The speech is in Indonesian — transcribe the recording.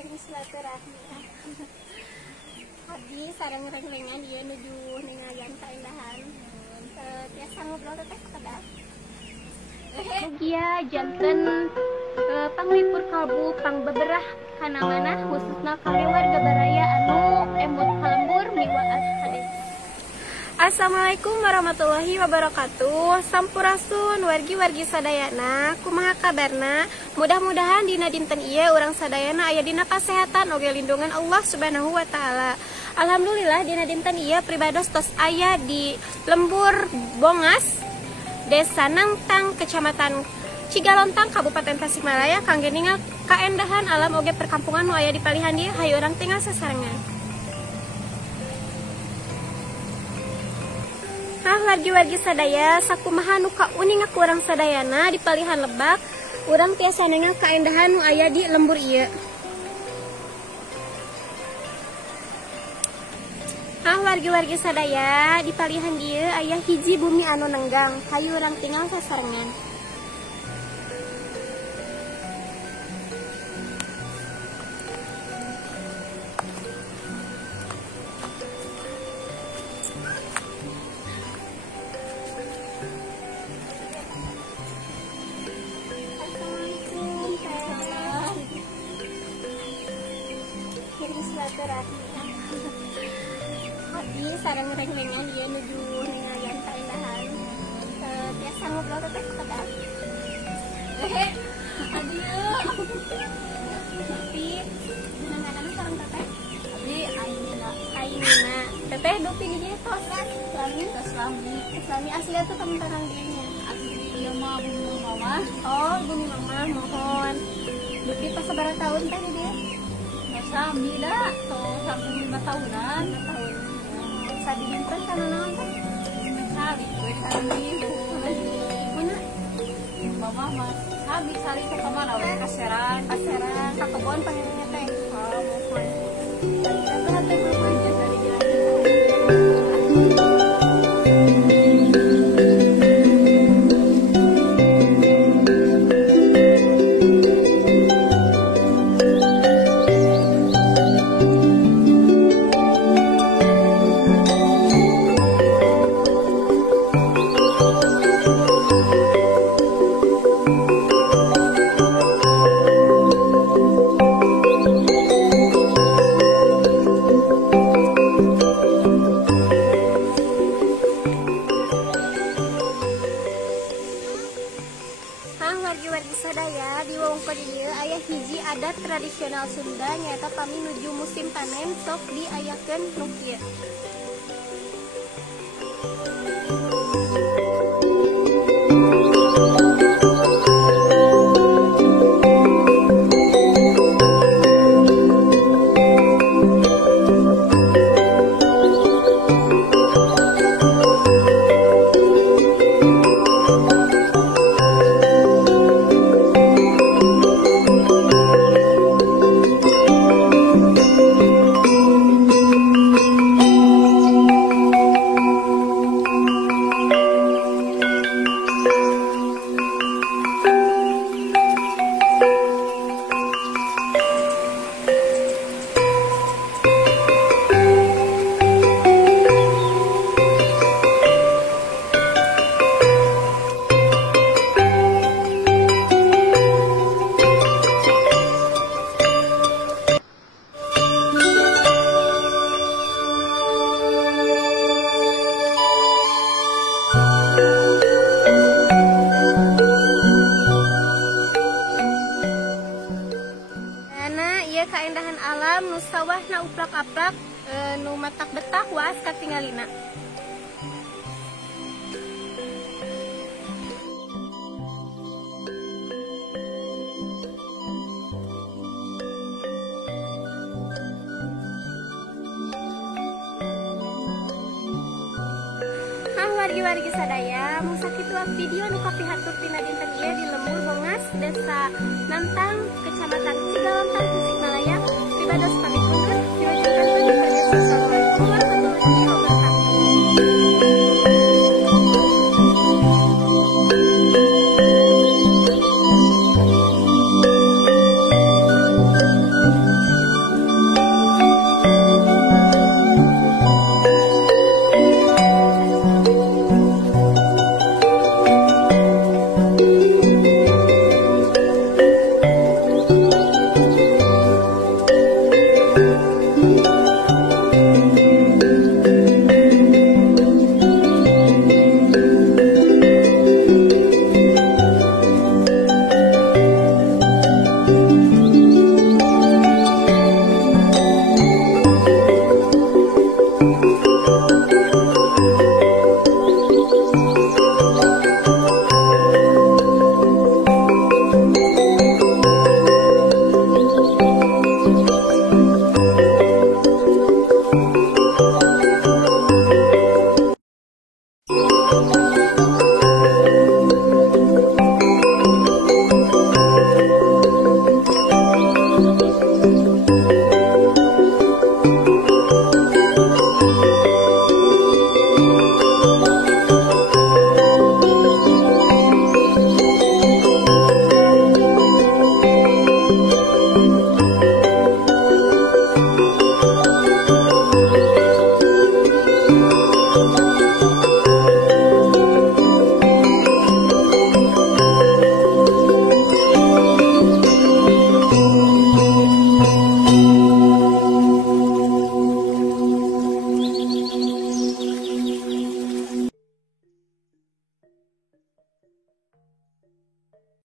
Kirim silaturahmi. Abdi sareng renglengan dia nuju ningayan kaendahan. Tiasa ngobrol teteh kada. Mugia janten panglipur kalbu pang beberah kana mana khususna kami warga baraya anu emut kalembur miwa hadis. Assalamualaikum warahmatullahi wabarakatuh. Sampurasun wargi-wargi sadayana, kumaha kabarna? Mudah-mudahan dina dinten ieu urang sadayana aya dina kasehatan oge lindungan Allah Subhanahu wa taala. Alhamdulillah dina dinten ieu pribados tos aya di Lembur Bongas, Desa Nangtang, Kecamatan Cigalontang, Kabupaten Tasikmalaya, kangge ningal kaendahan alam oge perkampungan nu aya di palihan dieu hayu urang tinggal sasarengan. Nah, wargi-wargi sadaya, sakumaha nu kauning aku urang sadayana di palihan Lebak, urang tiasa ningal kaendahan nu aya di lembur ieu. Nah, wargi-wargi sadaya, di palihan dieu aya hiji bumi anu nenggang, hayu urang tinggal sasarengan. Abdi sareng renglengan dia nuju ningayan kaendahan. Tiasa ngobrol teteh kada. Adieu. Tapi nanganan sareng teteh. Abdi Ainina. Teteh dupi di dieu tos Islami asli atuh temen-temen dieu. asli ieu mah bumi mama. Oh, bumi mama mohon. Dupi pas sabaraha tahun teh di dieu? Sami da, sampai 5 tahunan. Sadi dinten kana naon teh? Sabi gue kami Mana? mama mah sabi sari ke kamana we kaseran Ka kebon panggilnya teh. oh mohon Tapi mohon dari jalan wargi-wargi sadaya di wewengkon ieu aya hiji adat tradisional Sunda nyaeta pami nuju musim panen sok diayakeun nu kieu. Kaendahan alam nu sawahna uplak-aplak nu matak betah waas katingalina. Wargi-wargi sadaya, mun sakitu video nu kapihatur tina dinten ieu di Lembur Bongas, Desa Nantang, Kecamatan